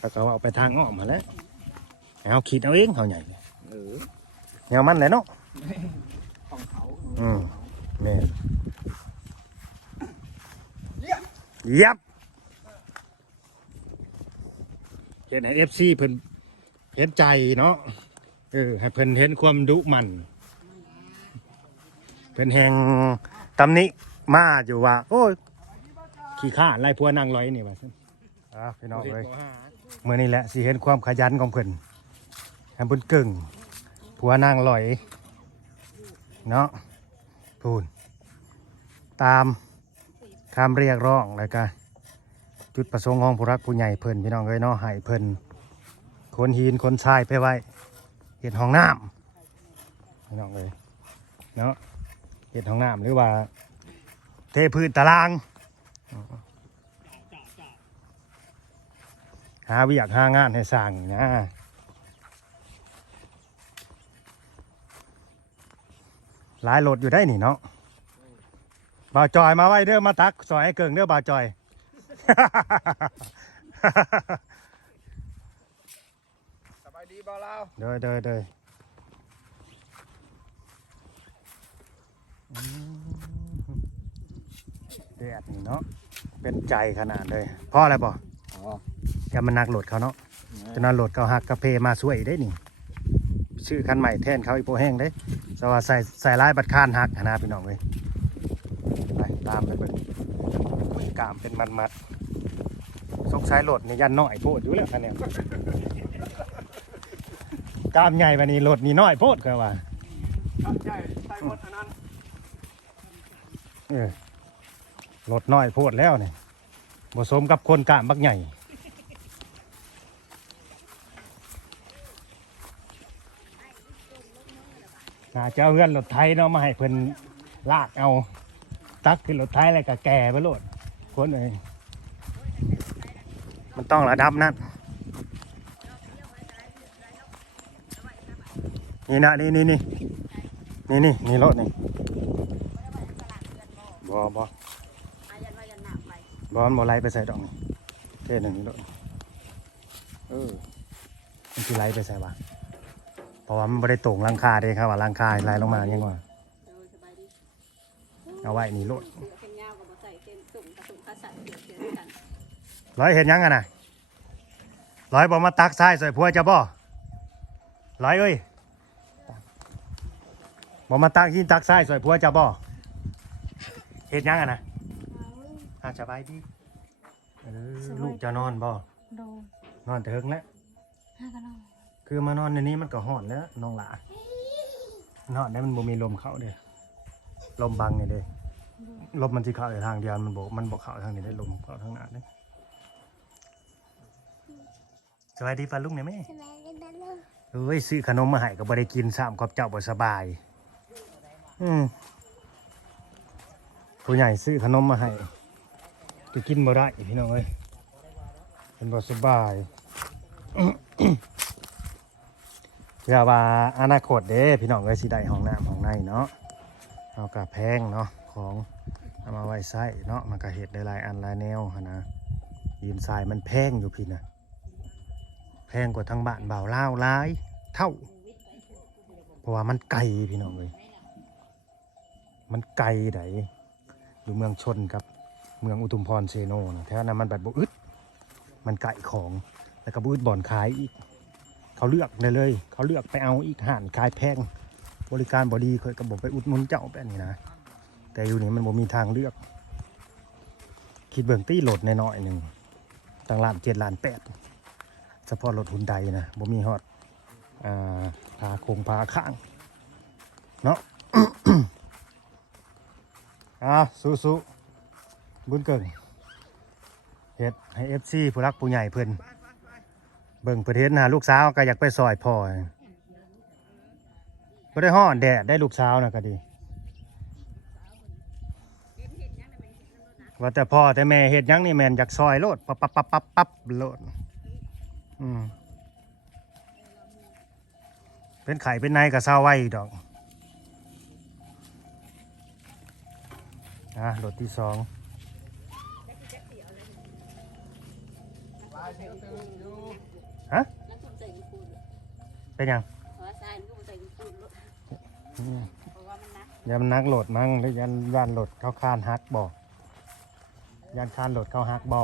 ก็เขาเอาไปทางอ้อมมาแล้วเอาคิดเอาเองเขาใหญ่เออแนวมันแหละเนาะของเขาอืมแม่นยับเห็นให้เอฟซีเพิ่นเห็นใจเนาะเออให้เพิ่นเห็นความดุมัน เพิ่นแหงตำหนิมาอยู่ว่า โอ้ย ขี้ข้าไล่พัวนางร้อยนี่ว่าซั่นอะพี่น้องเลยเมื่อนี้แหละสิเห็นความขยันของเพิ่นให้เพิ่นเก่งผัวนางลอย เนาะพูนตามคำเรียกร้องแล้วก็จุดประสงค์ของผู้รักผู้ใหญ่เพิ่นพี่น้องเอ้ยเนาะให้เพิ่นคนหินคนทรายไปไว้เห็ดห้องน้ำพี่น้องเอ้ยเนาะเห็ดห้องน้ำหรือว่า เทพื้นตาราง หาวิอยากหางานให้สั่งนะหลายโหลดอยู่ได้นี่เนาะบ่าวจอยมาไว้เด้อมาตักซอยให้เกิงเด้อบ่าวจอย สบายดีบ่าวเราเด้อเด้อเด้ออืมแดดนี่เนาะเป็นใจขนาดเลยพ่ออะไรบ่ อ๋อจะมันนักโหลดเขาเนาะจะนอนโหลดเขาหักกาเพมาช่วยได้นี่ ชื่อคันใหม่แทนเขาอีโปแห้งได้สว่าใส่ใส่ลายบัตรคานหักนะพี่น้องเลยไปตามไปเบิ่งอุ้ยกามเป็นมันมัดสงสัยโหลดนี่ยันน้อยโพดอยู่แล้วคันเนี้ยกามใหญ่วันนี้โหลดนี่น้อยโพดก็ว่าครับใช่ใช่หมดอันนั้นเออโหลดน้อยโพดแล้วเนี่ย ผสมกับคนกามบักใหญ่น่าจะเอาเพื่อนรถไทยเนาะมาให้เพิ่นลากเอา ตักขึ้นรถไทยอะไรก็แก่ไปโลดคนเอ้ยมันต้องระดับนั้นนี่นะนี่นี่นี่นี่นี่นี่รถนี่บอบอ อายันว่ายันหนักไป บอมันบอไล่ไปใส่ดอกนี่เท่หนึ่งนี่รถเออมันคือไล่ไปใส่บ้าเพราะว่ามันไม่ได้ตรงลังคาเด้ครับว่าลังคาไล่ลงมายังว่เอายดีเอาไว้นี่รถร้อยเห็นยังกันนะร้อยบอกมาตักทรายใส่พัวจะบ่ร้อยเอ้ยบอกมาตักยินตักทรายใส่พัวจะบ่เห็นยังกันนะ อาสบายดีเออลูกจะนอนบ่โดนอนแต่เฮิงแล้วห้ากันน้องคือมานอนในนี้มันก็ห่อนแล้วน้องหลานอนได้มันบ่มีลมเข้าเด้ลมบังนี่เด้ลมมันที่เข้าในทางเดียวมันบอกมันบอกเข้าทางนี้ได้ลมเข้าทางหน้าเด้สวัสดีฟ้าลุงเนี่ยแม่ สบายดีบ้านลูกเอ้ยซื้อขนมมาให้ก็บ่ได้กินซ้ำขอบเจ้าบ่สบาย อืมผู้ใหญ่ซื้อขนมมาให้ ก็กินบ่ได้พี่น้องเอ้ยเป็นบ่สบายเพื่อว่าอนาคตเด้พี่น้องเอ้ยสิได้ห้องน้ำห้องในเนาะเอากะแพงเนาะของเอามาไว้ใช้เนาะมันก็เฮ็ดได้หลายอันหลายแนวนะยินทรายมันแพงอยู่พี่นะแพงกว่าทางบ้านบ่าวลาวหลายเท่า เพราะว่ามันไกลพี่น้องเลยมันไกลไดอยู่เมืองชนครับ เมืองอุทุมพรเซโนนะแถวนั้นมันแบบบุอึดมันไก่ของแล้วก็บุอึดบ่อนขายอีก เขาเลือกได้เลย เขาเลือกไปเอาอีกห่านขายแพง บริการบอดีเคยกระบอกไปอุดหนุนเจ้าแบบนี้นะ แต่อยู่นี่มันบ่มีทางเลือก คิดเบื้องตี้โหลดในน้อยหนึ่งต่างล้านเจ็ดล้านแปดเฉพาะรถหุ่นใดนะบ่มีฮอดอ่าพาโคงพาข้างเนาะอ่าสู้สู้ บุญเกิงเฮ็ดให้เอฟซีผู้รักผู้ใหญ่เพิ่นเบิ่งประเทศนะลูกสาวก็อยากไปซอยพ่อบ่ได้ฮ้อนแดดได้ลูกสาวนะก็ดี ว่าแต่พ่อแต่แม่เฮ็ดยังนี่แม่นอยากซอยโลดปั๊บปั๊บปั๊บปั๊บปั๊บโลดอืมเป็นไข่เป็นในกับเซาไว้ดอกอะรถที่สอง ฮะแล้วคุณใส่กี่ปูนเป็นหยังเพราะว่าทรายมันก็บ่ใส่กี่ปูนลูกอืมเพราะว่ามันหนักยามนนักโหลดมั้งหรือยันยันโหลดเข้าคานฮักบ่ยันคานโหลดเข้าฮักบ่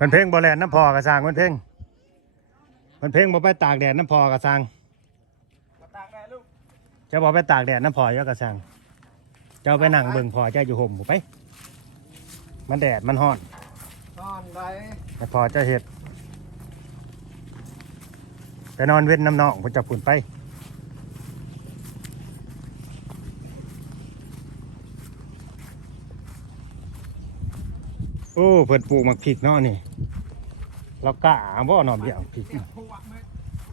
มันเพ่งบ่แลนน้ำพอกระซังมันเพ่งมันเพ่งบ่ไปตากแดดน้ำพอกระซังมาตากแดดลูกจะบอกไปตากแดดน้ำพอยกกระซังเจ้าไปนั่งเบิ่งพอเจ้าอยู่ห่มบ่ไป มันแดดมันฮ้อนนอนไรแต่พอเจะเห็ดไปนอนเว้นน้ำนองพุ่นจะพุ่นไปโอ้เพิ่นปลูกหมักพริกเนาะนี่ เรากะบ่หนอมเดียวพริกเก็บหัวมัน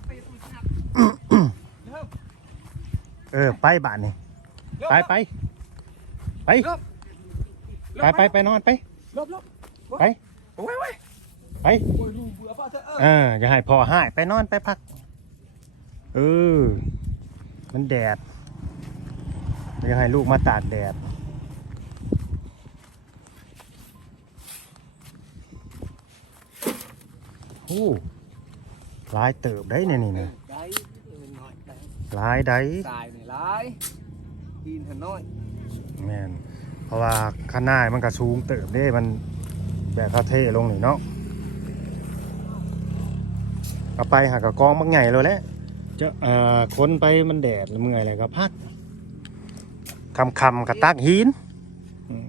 ตีตุ้มชัดเริ่มเออไปบ้านนี่ไปไปไปไปไปไปนอนไปไปไปโอ้ยลูกเบื่อป่ะเธอออเอออย่าให้พอหายไปนอนไปพักเออมันแดดอย่าให้ลูกมาตากแดด โอ้หลายเติบได้เนี่ยนี่นะได้เออหน่อยได้หลายได้ตายนี่ร้ายกินเถอะน้อยแม่นเพราะว่าข้างหน้ามันก็สูงเติบได้มันแบบเขาเทลงนี่เนาะเอาไปหากระกองมักใหญ่เลยแหละจะเอ่อคนไปมันแดดแล้วเมื่อยอะไรก็พักคำคำๆกระตักหินอืม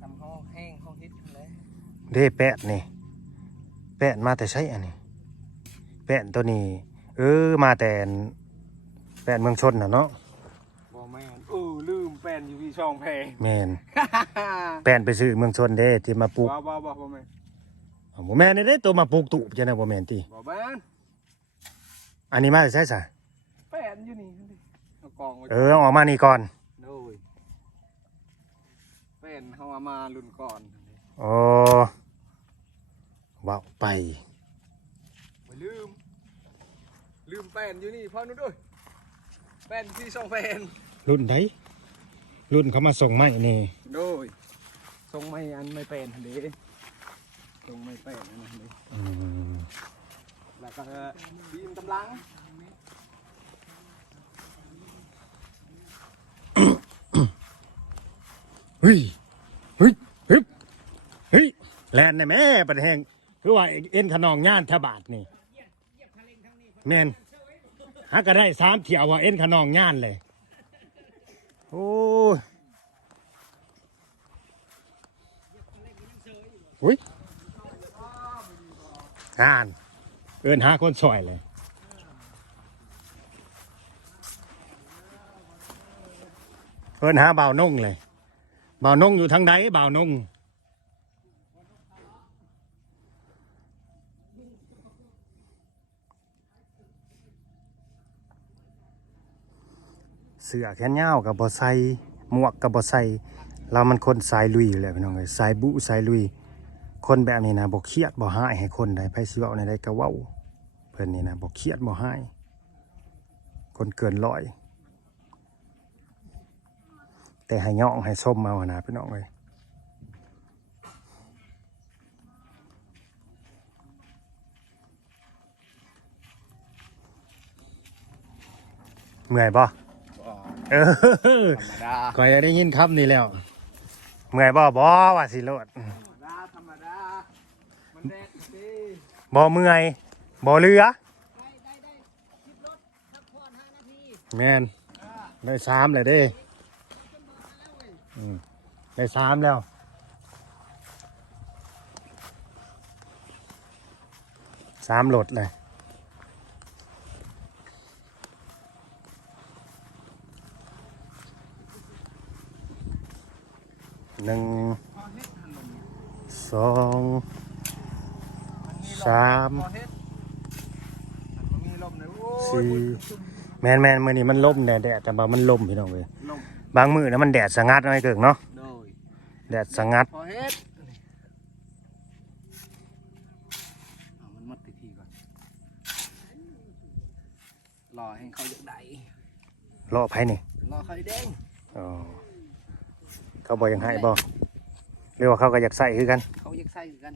ทำห้องแห้งห้องฮิตเลยเด้แปะนี่ แปะมาแต่ใช้อันนี้ แปะตัวนี้ เออมาแต่นแปะเมืองชนนะเนาะบ่แม่นเออลืมแป้นอยู่ที่ช่องเพลงแมนแปะไปซื้อเมืองชนเด้ที่มาปลูกบ่บ่บ่บ่แม่นอ๋อบ่แม่นเด้ตัวมาปลูกตุจะนะบ่แม่นติบ่แม่นอันนี้มาแต่ใช้ซะแป้นอยู่นี่ดิเอากองไว้เออเอาออกมานี่ก่อนโดยแป้นเฮาเอามารุ่นก่อน โอ้ ว้าวไปไปลืม ลืมแป้นอยู่นี่พ่อนุ้ด้วยแป้นที่ช่องแป้นรุ่นไดรุ่นเขามาส่งไม้นี่โดยทรงไม่อันไม่เป็นเด้ทรงไม่เป็นอันนั้นเด้อืมแล้วก็บีมกำลังเฮ้ยเฮ้ยเฮ้ยเฮ้ยแลนได้แม่ประแหง คือว่าเอ็นขนองย่านทบาทนี่แม่นหาก็ได้สามเที่ยวว่าเอ็นขนองย่านเลย โอ้ยงานเอินหาคนสวยเลยเอินหาเบาวนุ่งเลยเบาวนุ่งอยู่ทางใดเบาวนุ่ง เสื้อแขนยาวกับบ่ใส่หมวกกับบ่ใส่เรามันคนสายลุยอยู่แล้วพี่น้องเอ้ยสายบุสายลุย คนแบบนี้นะบ่เครียดบ่หายให้คนใดไผสิเว้าในใดก็เว้าเพิ่อนนี่นะบ่เครียดบ่หายคนเกินร้อย แต่ให้ย่องให้ส้มมาหนะพี่น้องเลยเมื่อยบ่ เออธรรมดาก่อยได้ยินครับนี่แล้ว เมื่อยบ่บ่ว่าสิโลดธรรมดาธรรมดามันแดดสิบ่เมื่อยบ่เรือแม่นได้สามเลยเด้อืมได้สามแล้ว สามโหลดเลยหนึ่งพอเฮ็ดหันลมสองมันมีลสามพอเฮ็ดมันมีลม เลยโอ้ยสี่จุ่มแมนแมนมือนี้มันล่มแดดแดดแต่ว่ามันล่มพี่น้องเลยลงบางมือนะมันแดดสงัดหน่อยเกิงเนาะโดยแดดสงัดพอเฮ็ดเอามันมัดทีทีก่อนรอให้เขาอยากได้รอไผนี่รอเขาแดงอ๋อ เขาบอกยังให้บ่หรือว่าเขาก็อยากใส่คือกัน เขาอยากใส่กัน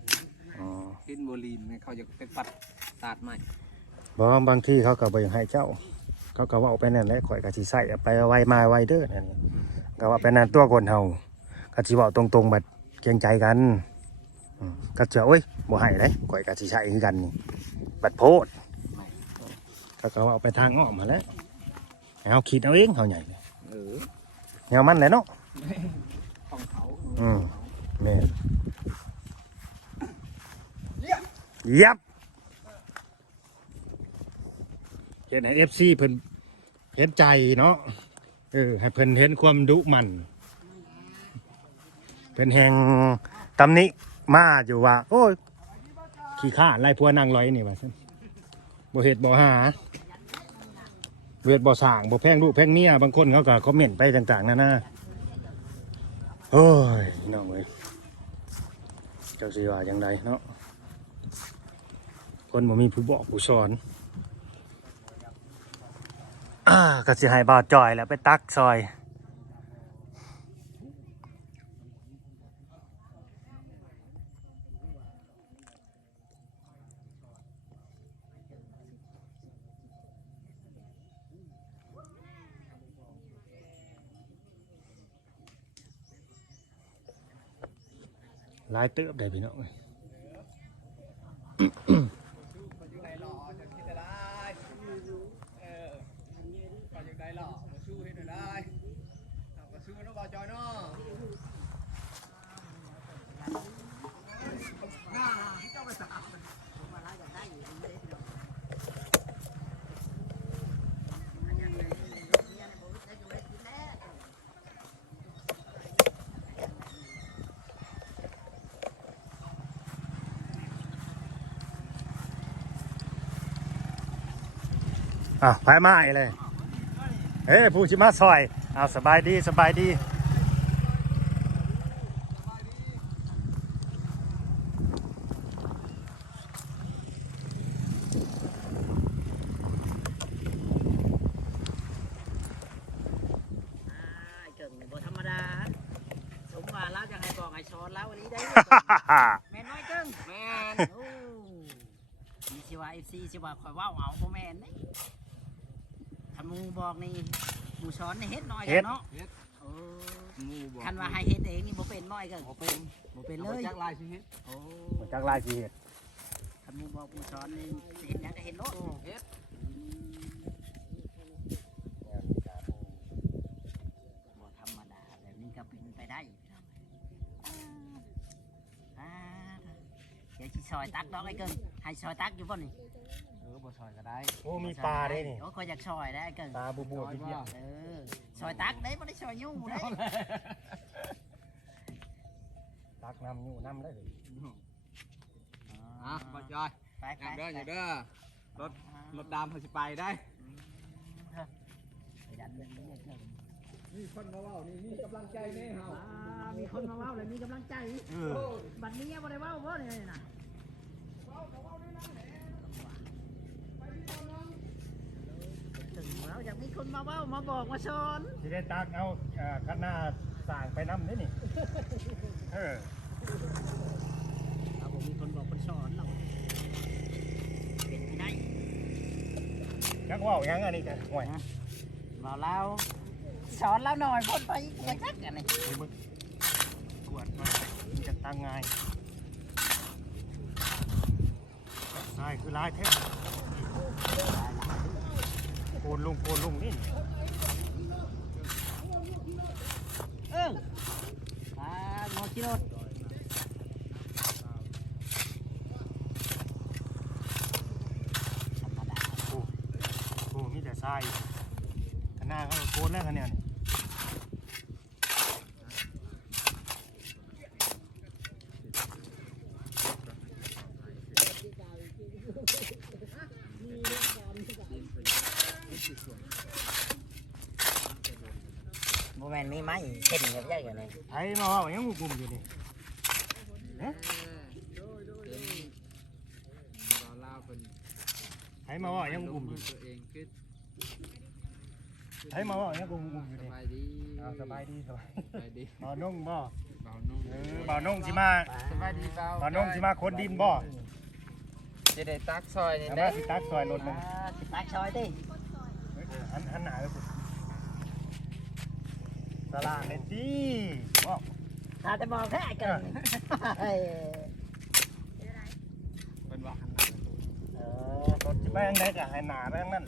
อ๋อเห็นโบลีนไงเขาอยากไปปัดตัดใหม่บ่บางที่เขาก็บ่อยากให้เจ้า เขาก็เว่าไปนั่นแหละข่อยก็สิใส่เอาไปไว้มาไว้เด้อนั่นก็ว่าไปนั่นตัวคนเฮาก็สิเว้าตรงๆบัดเกรงใจกันอืมก็จะโอ้ยบ่ให้เด้ข่อยก็สิใช้คือกันนี่บัดโพดเขาก็เว่าไปทางอ้อมมาแหล้วเฮาคิดเอาเองเฮาใหญ่เลยเออแนวมันแหละเนาะของเขา อืมแม่ยับเห็นให้ FC เพิ่นเห็นใจเนาะเออให้เพิ่นเห็นความดุมันเพิ่นแหงตำหนิมาอยู่ว่า โอ้ยขี้ข้าไล่พัวนางร้อยนี่ว่าซั่นบ่เฮ็ดบ่หาเวทบ่สางบ่แพงลูกแพงเมียบางคนเขาก็คอมเมนต์ไปต่าง ๆนานา โอ้ยน้องเอ้ยเจ้าสิว่าจังไดเนาะคนบ่มีผู้บอกผู้สอนอ่าก็สิให้บ่าวจอยแหล้วไปตักซอย หลายเติบได้พี่น้องเอ้ย อยู่ไหนหล่อจะคิดจะได้เออก่อนอยู่ไหนหล่อมาสู้ให้หน่อยได้เอามาสู้นะบ่าวจอยเนาะหน้าเจ้าไปสาบ อะไปมาอีเลยเฮ้ยผู้ชิมาซอยเอาสบายดีสบายดี อ่าเก่งบ่ธรรมดา สมว่าเราจะให้บอกให้สอนเราอันนี้ได้ แม่นน้อยเก่ง แม่น โอ้มีสิว่า FC สิว่าข่อยเว้าเอาบ่แม่นเด้คันหมูบอกนี่หมูส อนนี่เฮ็ดน้อยกันเนาะเฮ็ดโอ้หมูบอกคันว่าให้เฮ็ดเองนี่บ่เป็นน้อยเกินบ่เป็นบ่เป็นเลเลยยจากลายชีวิตโอ้จากลายสีเห็ดคันหมูบอกหมูสอนนี่สิเฮ็ดหยังก็เฮ็ดโลดเฮ็ดบ่ธรรมดาแบบนี้ก็เป็นไปได้อ่าเดี๋ยวสิซอยตักดอกไอ้เกิงให้ซอยตักอยู่บ่นี่เออบ่ซอยก็ได้โอ้มีปลาได้นี่โอ้ก็อยากซอยได้ไอ้เกิงปลาบูบูพี่เดียวเออ ซอยตักได้บ่ได้ซอยยุ่งได้ตักน้ำอยู่น้ำได้เลยอะบ่จอยไปไปงานเด้ออย่าไปเด้อรถรถดำเขาสิไปได้ไปดันเรื่องนี้ไอ้เกิงนี่คนมาเว้านี่มีกำลังใจแน่เฮาอ่ามีคนมาเว้าเลยมีกำลังใจเออบัดนี้บ่ได้เว้าบ่นี่น่ะถึงแล้วอยากมี คนมาเว้ามาบอกมาสอนที่ได้ตักเอาอ่าข้างหน้าสั่งไปน้ำนี่นี่ เออเราบอกมีคนบอกคนสอนเราเป็นไปได้จักว่าวยังอันนี้กันห่วยบอกเราสอนเราหน่อยคนไปจะจักกันนี่ไปมึงกวดมามันจะตั้งไงายใช่คือลายแท้ โกนลงโกนลงนี่เออตาโมจิโรดธรรมดา โอ้มีแต่ทรายข้างหน้าเขาก็โกนแล้วกันเนี่ยนี่ บ่แม่นมีไม้เช่นกับยายกันเลยไผมาเว่ายังงูกลุ่มอยู่นี่เต็มบ่าวลาวเพิ่นไผมาเว่ายังงูกลุ่มอยู่ตัวเองคือไผมาเว่ายังงูกลุ่มอยู่สนี่บายดีเอาสบายดีสบายสบายดีบ่าวนุ่งบ่เบานุ่งเออบ่าวนุ่งสิมาสบายดีเบาบ่าวนุ่งสิมาคนดินบ่จะได้ตักซอยนี่เอาได้มาสิตักซอยรถมันอ่าสิตักซอยติหันหันหน้าไปพุ่น สลาเล่นดีบ่ถ้าจะบอกแท้กันเฮ้ยเป็นว่าเออรถสิไปทางใดก็ให้หน้าไปทางนั้น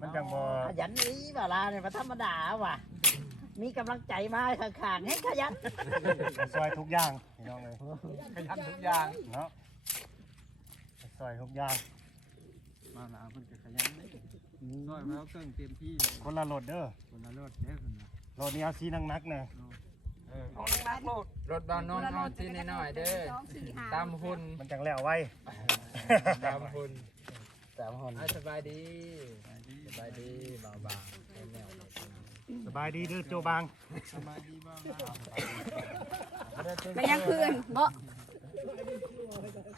มันจังบ่ขยันนี้บ่ล่ะเนี่ยบ่ธรรมดาว่ะ มีกำลังใจมาข้างๆให้ขยันซอยทุกอย่างพี่น้องเอ้ยขยันทุกอย่างเนาะซอยทุกอย่างมาหนาเพิ่นก็ขยันเด้ ซอยแล้วเครื่องเต็มที่เลยคนละรถเด้อคนละรถเด้อเพิ่นน่ะรถนี้เอาสีนักๆเน่ะเออรถบานน้องเอาที่น้อยๆเด้อตามหุ่นมันจังแล้วไว้ตามหุ่นสามคนอะสบายดีสบายดีเบาๆแนวสบายดีเด้อโจบางสบายดีเบาก็ยังคืนบ่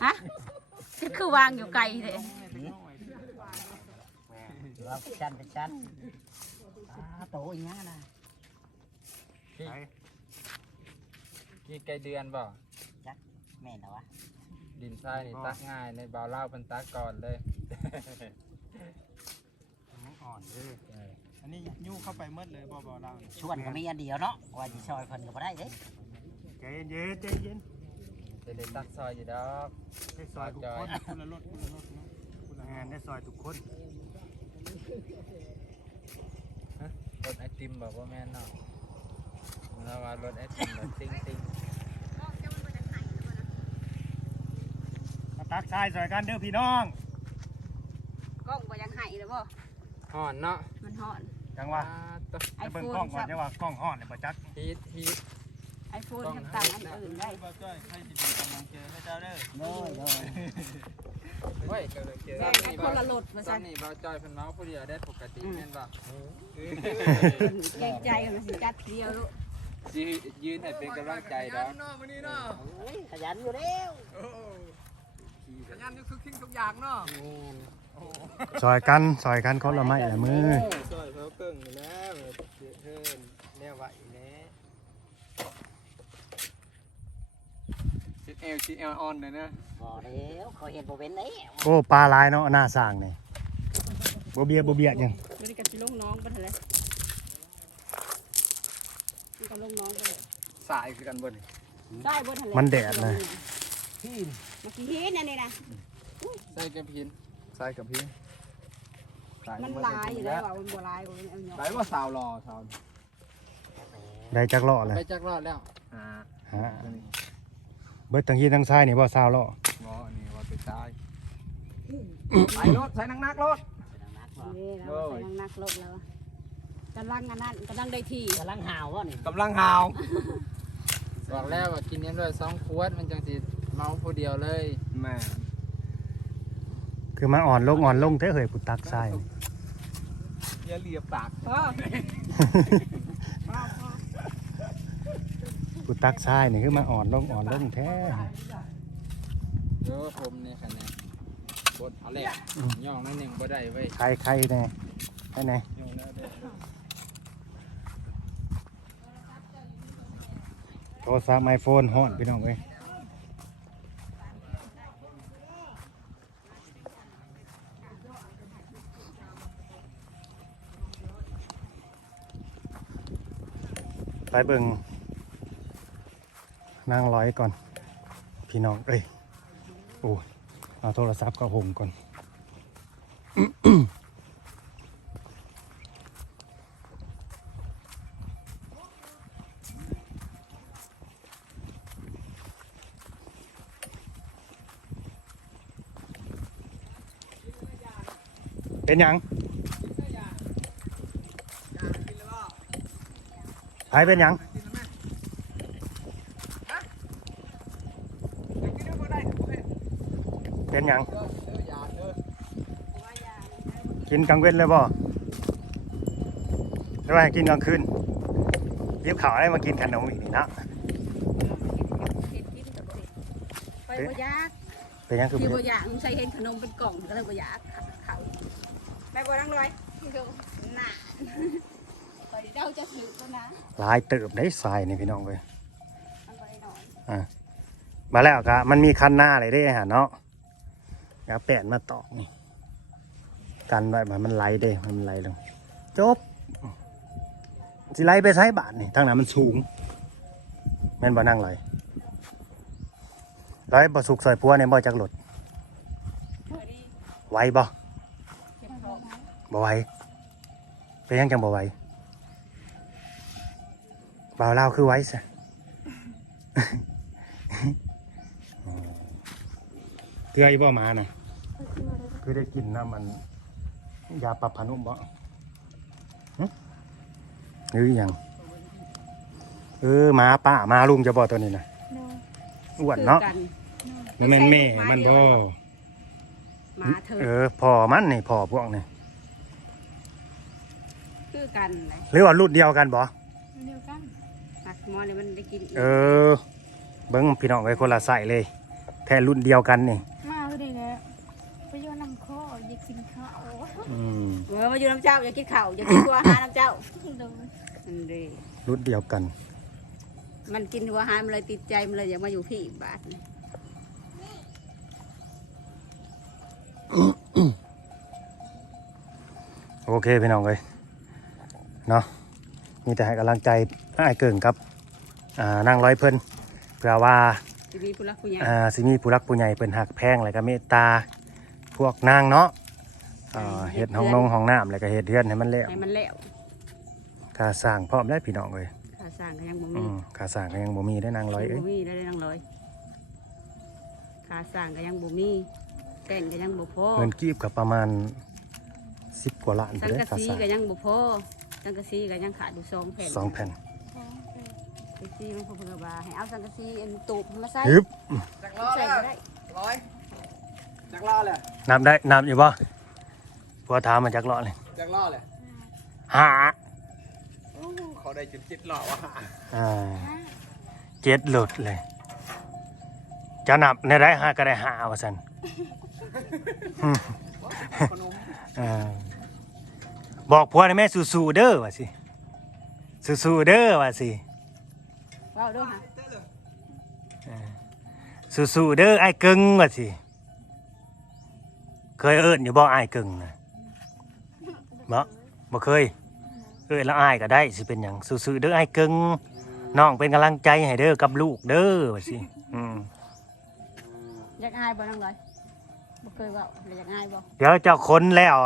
ฮะคือคือวางอยู่ไกลเลย เราชั้นเป็นชั้นอ่าโตอีกอย่างนะไปกี่ไก่เดือนบ่แม่นเหรอวะดินทรายนี่ตักง่ายในเบาเล่าเป็นตักก่อนเลยมันอ่อนเด้ออันนี้ยู่เข้าไปเมื่อเลยบ่เบาเล่าชวนก็มีอันเดียวเนาะว่าสิซอยเพิ่นก็บ่ได้เด้ใจเย็นๆใจเย็นจะได้ตักซอยอยู่ดอกได้ซอยทุกคนคุณละรถคุณละรถเนาะงานได้ซอยทุกคน รถไอติมบอกว่าแม่นเนาะแล้วว่ารถไอติมแบบติ้งติ้งมาตักทรายซอยกันเด้อพี่น้องกล้องบ่ยังให้เลยบ่ห่อนเนาะมันห่อนจังว่าตัวไอจะโฟเบิ่งนกล้องก่อนสับจะว่ากล้องห่อนเนี่ยบ่จักฮีทฮีท ไอโฟนทำต่างอันอื่นได้บ่จ้อยใครสิเป็นกำลังเจอให้เจ้าเด้อโดยโดยเฮ้ยกำลังเจอแบ่งไอคนละรถมาตอสั่นนนี้บ่จ้อยเพิ่นเมาผู้เดียวได้ปกติแม่นบ่เกรงใจมันสิจัดเดียวลูกสิยืนให้เป็นกำลังใจดอกเนาะมื้อนี้เนาะโอ้ยขยันอยู่แล้วโอ้ขยันทุกสิ่งทุกอย่างเนาะแม่นซอยกันซอยกันคนละไม้ละมือช่วยเขาเกิ่งอยู่แล้วเสียเพิ่นแนวไหวแน่ ชิดเอลชิดเอลออนเลยนะบ่แล้วเขาเห็นบ่เป็นเด้โอ้ปลาหลายเนาะหน้าสร้างนี่บ่เบียบ่เบียดยังบ่ได้กับสิลงน้องบ่ทันเลยมันก็ลงน้องไปเลยสายคือกันบนได้บ่ทันเลยมันแดดเลยเมื่อกี้เห็นอันนี้นะใส่กับพินใส่กับพินมันลายอยู่แล้วว่ามันบ่ลายบ่มันเอาหยอกไหนว่าสาวรอสาวได้จักเลาะเลยไปจักรอดแล้วอ่าฮะ เบิดทั้งฮีทั้งซ้ายนี่บ่ซาวเลาะงอนี่ว่าไปตายไปรถใส่นักนักรถนี่แล้วใส่นักๆลบแล้วกำลังอันนั้นกำลังได้ที่กำลังหาวว่านี่กำลังหาวบอกแล้วว่ากินนี้ด้วยสองขวดมันจังสิเมาผู้เดียวเลยแม่คือมาอ่อนลงอ่อนลงแท้เฮ้ยปุตักซ้ายนี่อย่าเหลียบปาก พ่อปุตักซ้ายนี่คือมาอ่อนลงอ่อนลงแท้เดี๋ยวผมเนี่ยคะแนนบดเอาแหลกย่องนั่นหนึ่งบ่ได้เว้ยใครใครแน่ใครแน่ย่องแล้วได้โทรศัพท์ไอโฟนฮอดพี่น้องเอ้ยไปเบิ่ง นางร้อยก่อน พี่น้อง เอ้ย โอ้ยเอาโทรศัพท์เข้าห่มก่อน เป็นหยังใครเป็นหยัง เป็นหยัง กินกลางเว้นเลยบ่หรือว่าให้กินกลางคืนยิบข่าวอะไรมากินขนมอีกนี่เนาะเห็ดกินกับเห็ดไปบ่อยากเป็นยังคือที่บ่บ่อยากมึงใส่เห็นขนมเป็นกล่องก็เลยบ่อยากเขาแม่บ่นั่งเลยน่ะไปเดาจะถือก็นะหลายเติบได้ทรายนี่พี่น้องเว้ยมันบ่ได้นอนมาแล้วก็มันมีคันหน้าอะไรได้ฮะเนาะ กาแปะมาตอกนี่ กันไว้มันมันไหลเด้มันไหลลงจบสิไหลไปใช้บาทนี่ทางนั้นมันสูงแม่นบ่นั่งไหลร้อยบ่สุกซอยปัวเนี่ยบ่จักรถเฮ้ยดิไหวบ่บ่ไหวเป็นยังจังบ่ไหวบ่าวเล่าคือไหวซะ เกลืออีบ่มาน่ะคือได้กินน้ำมัน ยาปรับพานุบ่หึหรือหยังเออหมาป้าหมาลุงจะบ่ตัวนี้นะอ้วนเนาะคือกันมันแม่นแม่มันบ่หมาเธอเออพอมันนี่พอพวกนี่คือกันเลยหรือว่ารุ่นเดียวกันบ่เดียวกันหมักหมอนี่มันได้กินเออเบิ้งพี่น้องไว้คนละใส่เลยแค่รุ่นเดียวกันนี่ มเออมาอยู่น้ำเจ้าอย่ากินข้าวอย่ากินหัวอาหารน้ำเจ้าโดนอันเดีรุ่นเดียวกัน มันกินหัวอาหารมันเลยติดใจมันเลยอยากมาอยู่พี่อีกบาทนี่โอเคพี่น้องเลยเนาะมีแต่ให้กำลังใจอ้ายเกิงกับอ่านั่งร้อยเพิ่นเพื่อว่าจะมีผู้รักผู้ใหญ่ อ่าสิมีผู้รักผู้ใหญ่เพิ่นหักแพงแล้วก็เมตตาพวกนางเนาะ อ่าเฮ็ดห้องนงห้องน้ำแล้วก็เฮ็ดเรือนให้มันแล้วให้มันแล้วค่าสร้างพร้อมได้พี่น้องเลยข้าสร้างก็ยังบ่อืมีมค่าสร้างก็ยังบ่มีได้อนางร้อยเอ้ยบ่มีได้ได้นั่งร้อยข้าสร้างก็ยังบ่มีแต่งก็ยังบ่พอ เงินกีบกับประมาณ10กว่าล้านสังเด้กะค่าสีสร้างก็ยังบ่พอสังกะสีก็ยังขาดอยู่สองแผ่นสองแผ่นสังกะสีมันพอเพิ่นก็ว่าให้เอาสังกะสีอันตูบมาใส่ฮึบจักรล้อใส่แล้วก็ได้ร้อยจักรล้อเลยนับได้นับอยู่บ่ พอถามมาจากเลาะเลยจักรล้อเลยหาเขาได้จุดจิตหล่อว่ะอ่าเจ็ดหลุดเลย จะนับในได้ห้าก็ได้ห้าว่าสันขนมอ่าบอกผัวให้แม่สู้ๆเด้อว่าสิสู้ๆเด้อว่าสิว้าวเด้อฮะสู้ๆเด้อไอ้ายกึ่งว่าสิเคยเอิ้นอยู่บ่ไอ้ายกึ่งนะ บ่บ่เคยเอิ้นแล้วอ้ายก็ได้สิเป็นหยังสู้ๆเด้อไอ้ายกึ่งน้องเป็นกำลังใจให้เด้อกับลูกเด้อว่าสิอืมอยากอายบ่นั่งร้อยบ่เคยเว้าเลยอยากอายบ่เดี๋ยวเจ้าคนแล้ว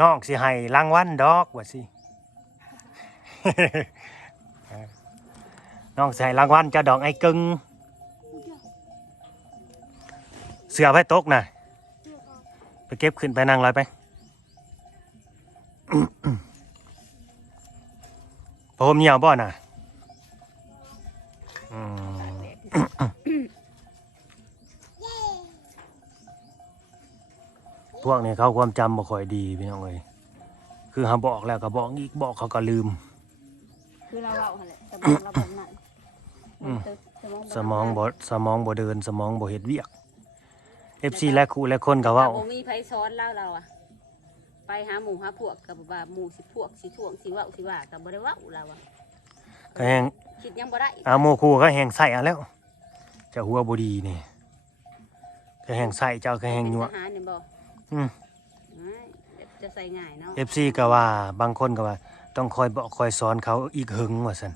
น้องสิให้รางวัลดอกว่าสิ น้องสิให้รางวัลเจ้าดอกไอ้กึ่งเสือไปตกน่ะไปเก็บขึ้นไปนั่งร้อยไป ผมเหี่ยวบ่น่ะอืมพวกนี้เขาความจำบ่ค่อยดีพี่น้องเอ้ยคือเขาบอกแล้วก็บอกอีกบอกเขาก็ลืม คือเราเว้าหั่นแหละสมองเราแบบนั้นอืมสสมมอองงบ่บ่สมองบ่เดิน สมองบ่เฮ็ดเวียก FC และครูและคนก็เว้าบ่มีไผสอนเราเราอะ ไปหาหมู่หาพวกกับว่าหมู่สิพวกสิท่วงสิเว้าสิว่าก็บ่ได้เว้าเราอะก็แฮงคิดยังบ่ได้อาโมครูก็แฮงใส่เอาแล้วเจะหัวบ่ดีนี่ก็แฮงใส่เจ้าก็แฮงยั่วทหารนี่บ่อืม ไม่จะใส่ง่ายเนาะ FC ก็ว่าบางคนก็ว่า ต้องคอยบอกคอยสอนเขาอีกหึงว่าซั่น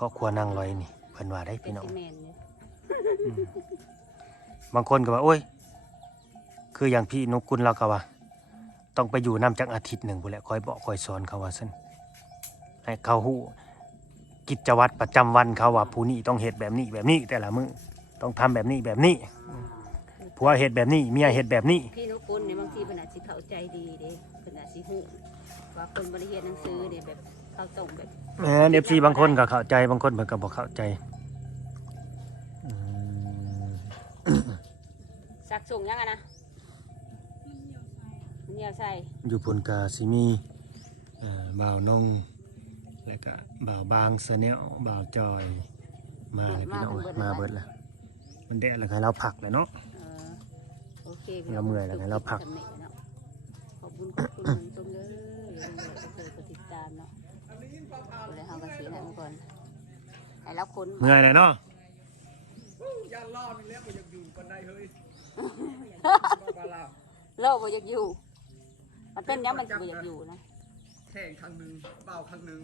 ก็ควรนั่งร้อยนี่เพิ่นว่าได้เป็นพี่น้องสิแม่นอยู่บางคนก็ว่าโอ้ย คืออย่างพี่นกกุลเราก็ว่า ต้องไปอยู่น้ำจักอาทิตย์หนึ่งพุ่นแหละคอยบอกคอยสอนเขาว่าซั่นให้เขาหู้กิจวัตรประจำวันเขาว่าผู้นี้ต้องเฮ็ดแบบนี้แบบนี้แต่ละมื้อต้องทำแบบนี้แบบนี้ผัวเฮ็ดแบบนี้เมียเฮ็ดแบบนี้ พี่นุกุลเนี่ยบางทีเพิ่นอาจสิเข้าใจดีเด้เพิ่นอาจสิฮู้ว่าคนบ่ได้เรียนหนังสือเนี่ยแบบเข้าตรงแบบแหมเอฟซีบางคนก็เข้าใจบางคนเพิ่นก็บ่เข้าใจอืม สักส่งยังอะนะมัน เหนียวใส่อยู่พุ่นกาสิมีเอ่อบ่าวนงแล้วก็บ่าวบางเสเนลบ่าวจอย มาเลยพี่น้องเอ้ยมาเบิดละมันแดดแล้วให้เราผักเลยเนาะ เออโอเคเราเมื่อยแล้วไงเราพัก ขอบคุณขอบคุณคุณชมเด้อเดี๋ยวเราจะเคยกดติดตามเนาะเลยเฮาก็สิให้มันก่อนให้เราคนเมื่อยเลยเนาะยานล่อนี่แล้วก็ยังอยู่กันได้เฮ้ยปลาลาวโลกบ่อยากอยู่ มันเป็นหยังมันสิบ่อยากอยู่นะแข่งครั้งหนึ่งเบาครั้งหนึ่ง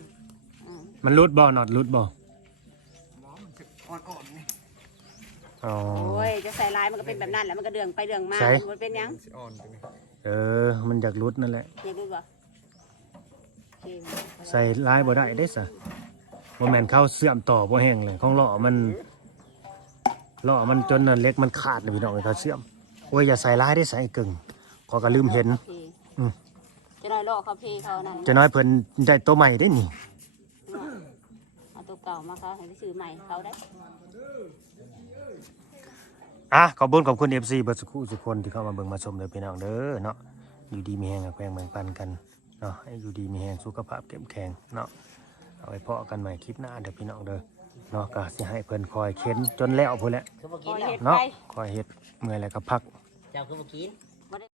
อืมมันรุดบ่หนอดรุดบ่หมอมันจะอ่อนๆไงอ๋อ โอ้ยจะใส่ลายมันก็เป็นแบบนั้นแหละมันก็เดืองไปเดืองมาใส่มันเป็นหยังสิอ่อนไปไงเออ มันอยากรุดนั่นแหละ อยากดูบ่โอเคใส่ลายบ่ได้ได้สะว่าแมนเข้าเสื่อมต่อบ่แห้งเลยของล้อมันล้อมันจนนั่นเล็กมันขาดเลยพี่น้องเลยเขาเสื่อมโอ้ยอย่าใส่ลายได้ใส่กึ่งขอก็ลืมเห็น โอเคอืม จะน้อยลอกเขาเพเขานั่นจะน้อยเพิ่นได้ตัวใหม่ได้นี่เอาตัวเก่ามาเขาให้ไปซื้อใหม่เขาได้อะขอบคุญขอบคุณ FC เบิร์สุขุสุกคนที่เข้ามาเบิ่งมาชมเลยพี่น้องเด้อเนาะอยู่ดีมีแหงกับแพงแบ่งปันกันเนาะให้อยู่ดีมีแหงสุขภาพเข้มแข็งเนาะเอาไว้เพาะกันใหม่คลิปหน้าเด้อพี่น้องเด้อเนาะก็สิให้เพิ่นคอยเข็นจนแล้วพุ่นแหละคือบ่พกิอนแล้วเฮ็ดเนาะไปคอยเฮ็ดเมื่อยแล้วก็พัก เจ้าคือบ่กิน